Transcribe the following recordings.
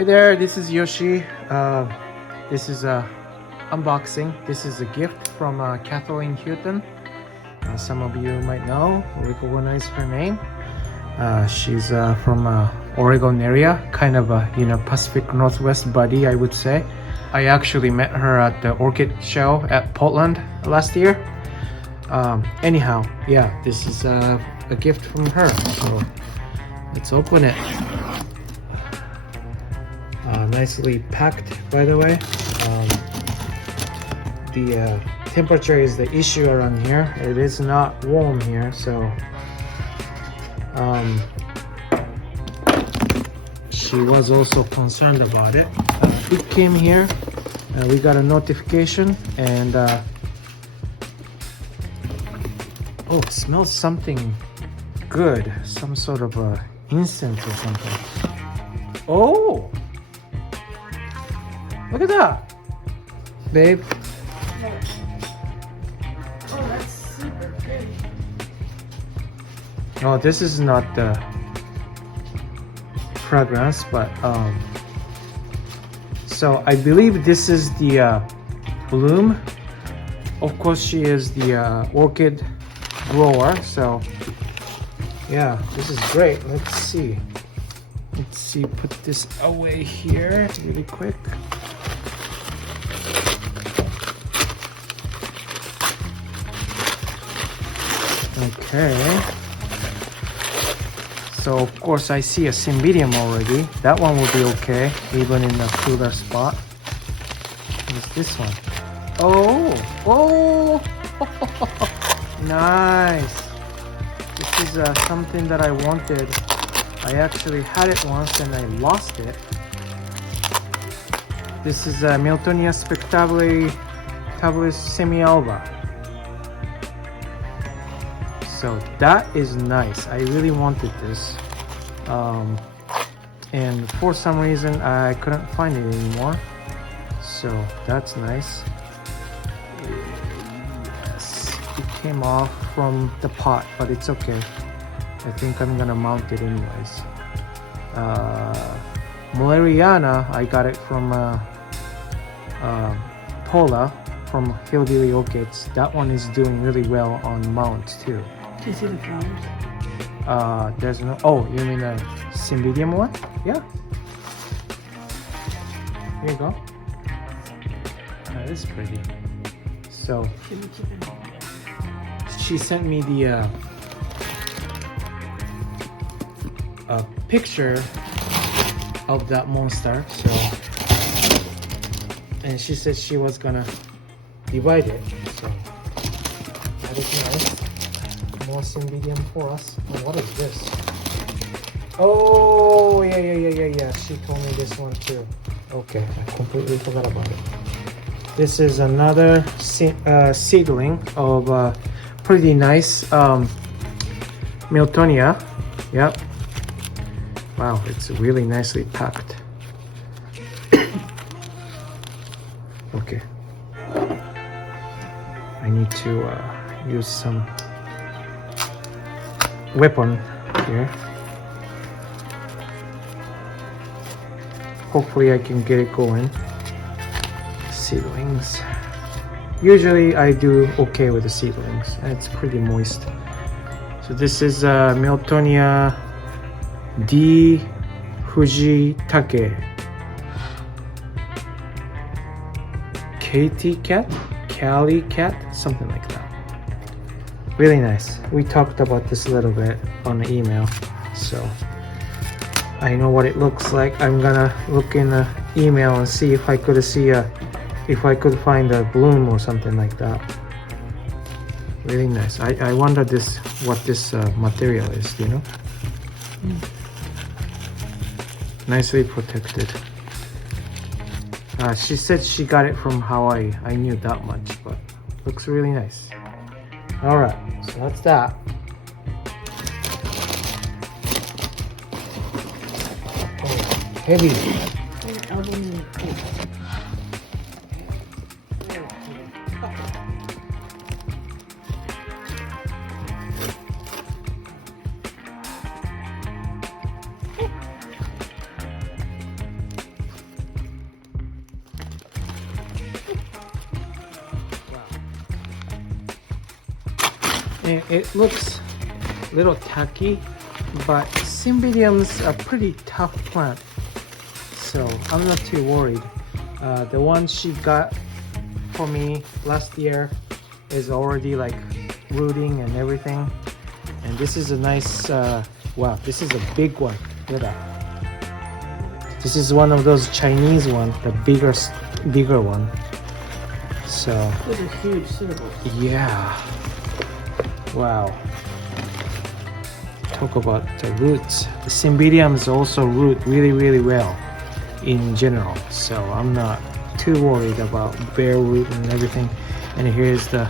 Hey there, this is Yoshi. This is a unboxing. This is a gift from Kathleen Houghton. Some of you might know, recognize her name. She's from Oregon area, kind of a Pacific Northwest buddy, I would say. I actually met her at the Orchid show at Portland last year. Anyhow, yeah, this is a gift from her. So let's open it. Nicely packed, by the way. The temperature is the issue around here. It is not warm here, so she was also concerned about it. It came here, we got a notification, and oh, it smells something good, some sort of incense or something. Oh, look at that, babe. Oh, that's super pretty. No, this is not the fragrance, but so I believe this is the bloom. Of course, she is the orchid grower, so yeah, this is great. Let's see, put this away here really quick. Okay, so of course I see a cymbidium already. That one will be okay, even in a cooler spot. What is this one? Oh, nice. This is something that I wanted. I actually had it once and I lost it. This is Miltonia spectabilis semi-alba. So that is nice. I really wanted this, and for some reason I couldn't find it anymore, so that's nice. Yes, it came off from the pot, but it's okay. I think I'm gonna mount it anyways. Mulleriana, I got it from Paula from Hillbilly Orchids. That one is doing really well on mount too. Do you see the flowers? There's no. Oh, you mean the cymbidium one? Yeah. Here you go. That is pretty. So she sent me the a picture of that monster. So, and she said she was gonna divide it. So that is nice. More cymbidium for us. Oh, what is this? Oh, yeah. She told me this one too. Okay, I completely forgot about it. This is another seedling of pretty nice Miltonia. Yep. Wow, it's really nicely packed. Okay. I need to use some weapon here. Hopefully I can get it going. Seedlings. Usually I do okay with the seedlings. It's pretty moist. So this is Miltonia D Fujitake. Katy cat? Cali cat? Something like that. Really nice. We talked about this a little bit on the email, so I know what it looks like. I'm gonna look in the email and see if I could if I could find a bloom or something like that. Really nice. I wonder what this material is, you know? Nicely protected. She said she got it from Hawaii. I knew that much, but looks really nice. Alright, so that's that. Oh, heavy. It looks a little tacky, but Cymbidiums are pretty tough plant, so I'm not too worried. The one she got for me last year is already like rooting and everything, and this is a nice wow, this is a big one. Look at that. This is one of those Chinese ones, the bigger one. So Those are huge circles. yeah, wow. Talk about the roots. The Cymbidiums also root really well in general, so I'm not too worried about bare root and everything. And here's the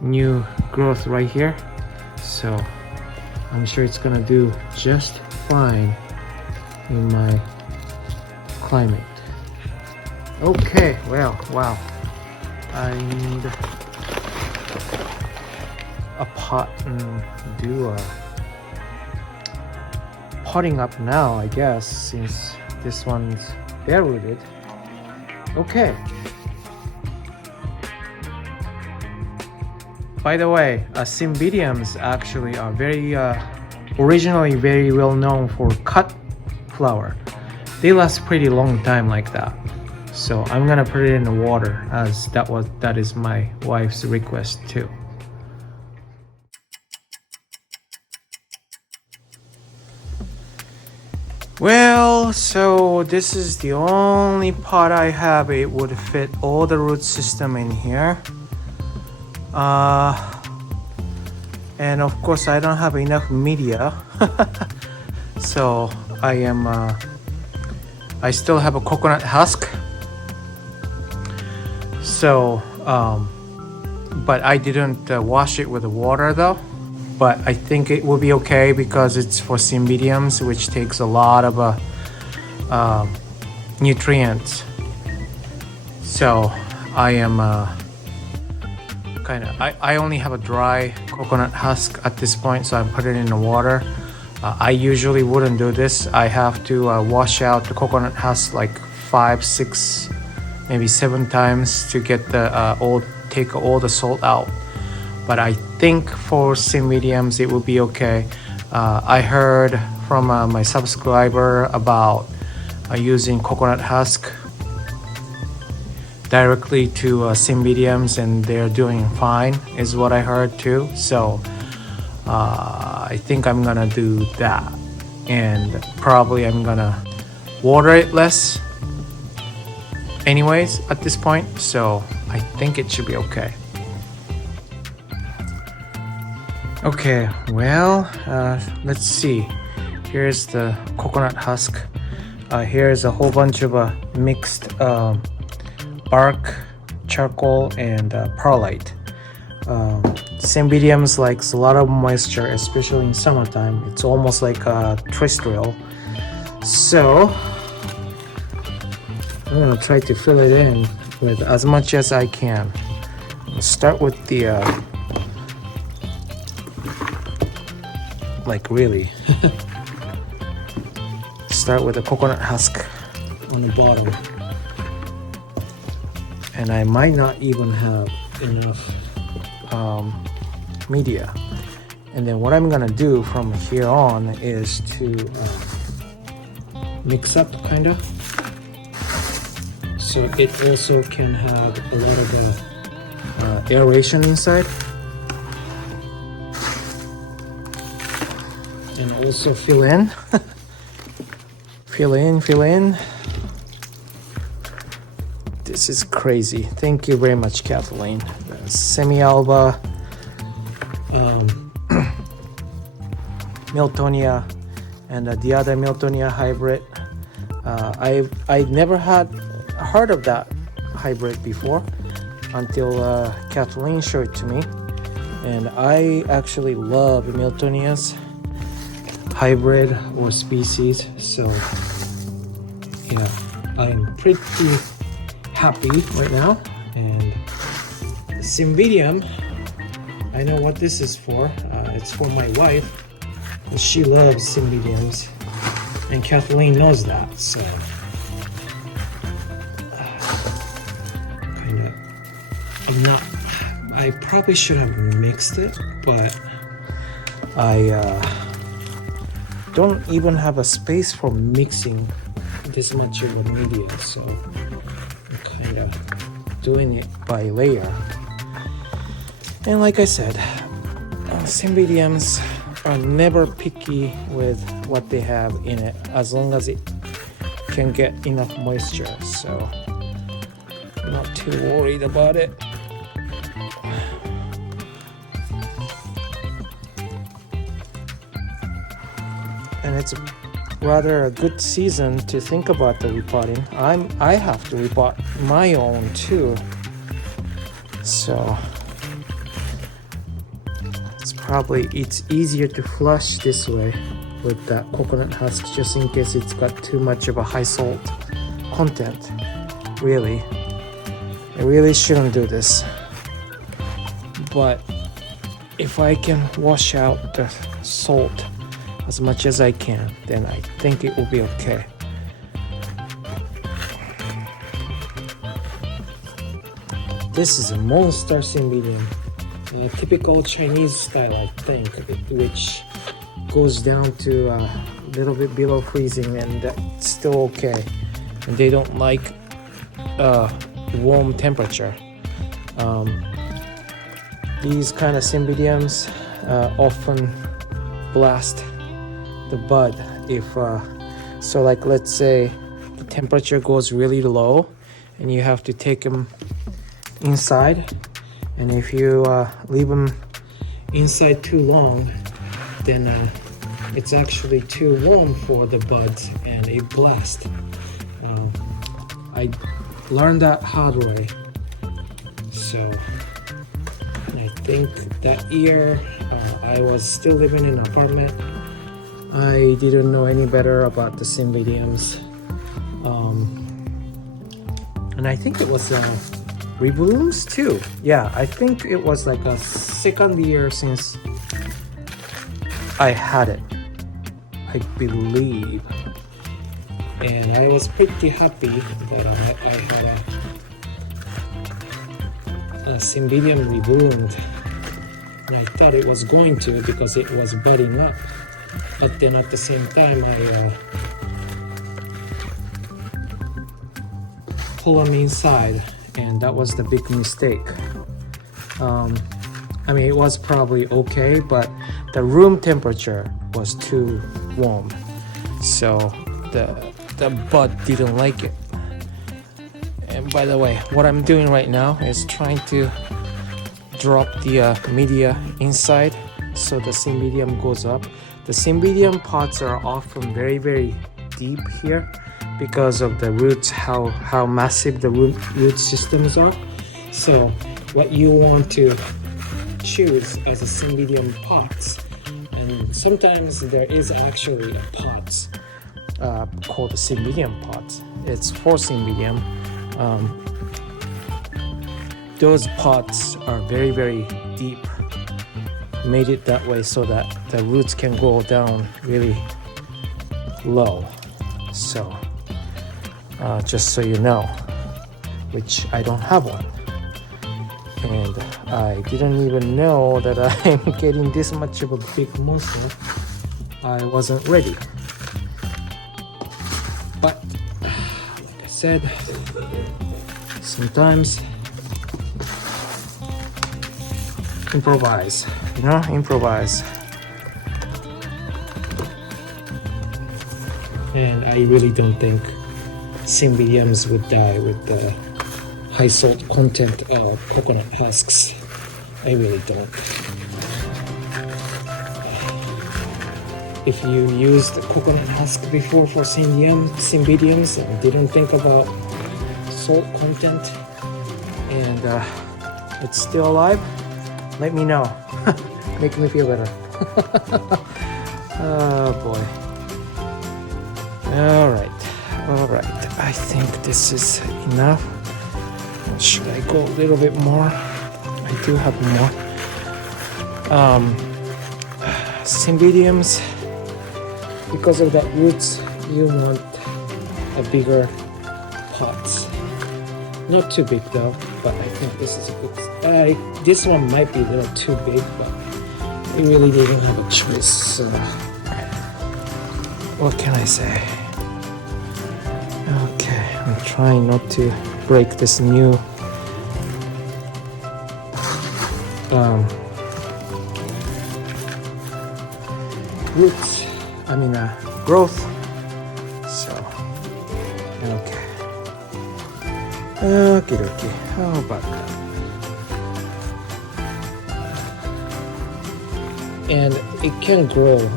new growth right here, so I'm sure it's gonna do just fine in my climate. Okay, well, wow, I need a pot and do a potting up now, I guess, since this one's bare rooted. Okay. By the way, Cymbidiums actually are originally very well known for cut flower. They last pretty long time like that. So I'm gonna put it in the water, as that is my wife's request too. Well, so this is the only pot I have. It would fit all the root system in here. And of course I don't have enough media. So I still have a coconut husk. So, but I didn't wash it with the water though. But I think it will be okay because it's for Cymbidiums, which takes a lot of nutrients. So I am I only have a dry coconut husk at this point, so I put it in the water. I usually wouldn't do this. I have to wash out the coconut husk like 5, 6, maybe 7 times to get take all the salt out. But I think for Cymbidiums it will be okay. I heard from my subscriber about using coconut husk directly to Cymbidiums, and they're doing fine, is what I heard too. So I think I'm gonna do that, and probably I'm gonna water it less anyways at this point, so I think it should be okay. Okay, well, let's see. Here's the coconut husk. Here's a whole bunch of mixed bark, charcoal, and perlite. Cymbidiums likes a lot of moisture, especially in summertime. It's almost like a terrestrial. So I'm gonna try to fill it in with as much as I can. I'll start with the like really start with the coconut husk on the bottom, and I might not even have enough media. And then what I'm gonna do from here on is to mix up kind of, so it also can have a lot of aeration inside, and also fill in fill in. This is crazy. Thank you very much, Kathleen. Semi-alba, Miltonia, and the other Miltonia hybrid. I never had heard of that hybrid before until Kathleen showed it to me, and I actually love Miltonia's hybrid or species. So yeah, I'm pretty happy right now. And Cymbidium, I know what this is for. It's for my wife. She loves Cymbidiums, and Kathleen knows that. So I probably should have mixed it, but I don't even have a space for mixing this much of a media, so I'm kind of doing it by layer. And like I said, Cymbidiums are never picky with what they have in it, as long as it can get enough moisture, so I'm not too worried about it. And it's rather a good season to think about the repotting. I have to repot my own too, so it's easier to flush this way with that coconut husk, just in case it's got too much of a high salt content. Really, I really shouldn't do this, but if I can wash out the salt as much as I can, then I think it will be okay. This is a monster Cymbidium, typical Chinese style, I think, which goes down to a little bit below freezing, and that's still okay. And they don't like warm temperature. These kind of Cymbidiums often blast the bud if so, like let's say the temperature goes really low and you have to take them inside, and if you leave them inside too long, then it's actually too warm for the buds and it blasts. I learned that hard way, so I think that year I was still living in an apartment. I didn't know any better about the Cymbidiums, and I think it was reblooms too. Yeah, I think it was like a second year since I had it, I believe, and I was pretty happy that I had a Cymbidium rebloomed, and I thought it was going to because it was budding up. But then at the same time, I pull them inside, and that was the big mistake. I mean, it was probably okay, but the room temperature was too warm, so the bud didn't like it. And by the way, what I'm doing right now is trying to drop the media inside so the Cymbidium goes up. The Cymbidium pots are often very, very deep here because of the roots, how massive the root systems are. So what you want to choose as a Cymbidium pots, and sometimes there is actually a pots called the Cymbidium pots. It's for Cymbidium. Those pots are very, very deep, made it that way so that the roots can go down really low. So just so you know, which I don't have one, and I didn't even know that I'm getting this much of a big monster. I wasn't ready, but like I said, sometimes improvise, improvise. And I really don't think Cymbidiums would die with the high salt content of coconut husks. I really don't. If you used coconut husk before for Cymbidiums and didn't think about salt content, and it's still alive, let me know. Make me feel better. Oh boy. All right. I think this is enough. Or should I go a little bit more? I do have more. Cymbidiums, because of that roots, you want a bigger pots. Not too big though, but I think this is a good This one might be a little too big, but we really didn't have a choice. So what can I say? Okay, I'm trying not to break this new roots. I mean growth. So okay. Okie dokie. How about that? And it can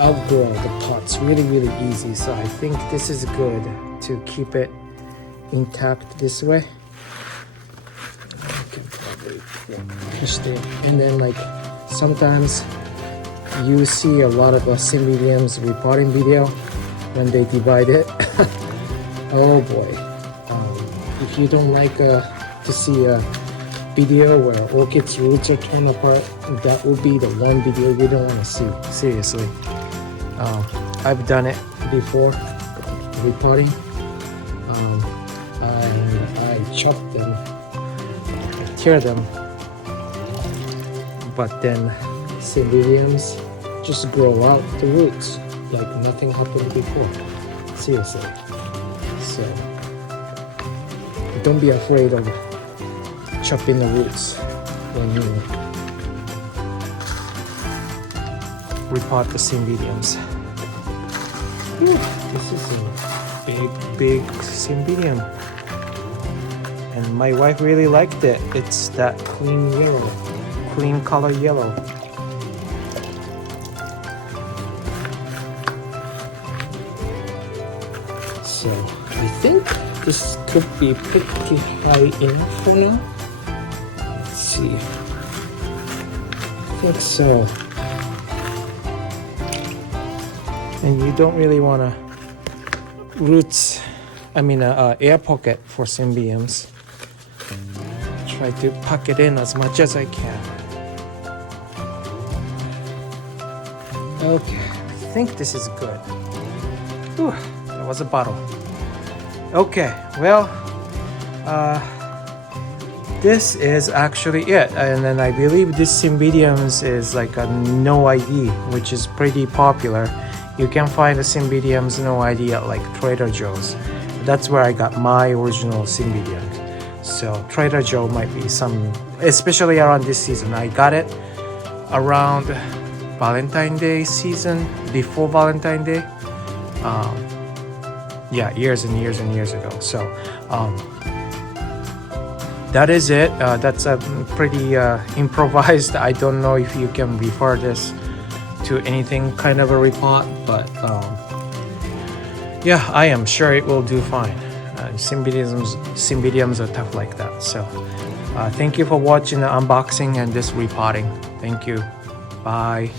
outgrow the pots really easy. So I think this is good to keep it intact this way. I can probably push it. And then like sometimes you see a lot of cymbidiums repotting video when they divide it. Oh boy. If you don't like to see a video where orchids roots are torn apart, that will be the one video you don't want to see. Seriously. I've done it before, repotting. I chop them, I tear them, but then cymbidiums just grow out the roots like nothing happened before. Seriously. So don't be afraid of chopping the roots when you repot the cymbidiums. This is a big cymbidium, and my wife really liked it. It's that clean yellow, clean color yellow. So I think this could be pretty high enough for now. Let's see. I think so. And you don't really want air pocket for cymbidiums. Try to pack it in as much as I can. Okay, I think this is good. Whew, that was a bottle. Okay, well, this is actually it. And then I believe this cymbidiums is like a no ID, which is pretty popular. You can find the cymbidiums no ID at like Trader Joe's. That's where I got my original cymbidiums. So Trader Joe might be some, especially around this season. I got it around Valentine's Day season, before Valentine's Day. Yeah, years and years ago. So that is it. That's a pretty improvised. I don't know if you can refer this to anything kind of a repot, but yeah, I am sure it will do fine. Cymbidiums are tough like that. So thank you for watching the unboxing and this repotting. Thank you. Bye.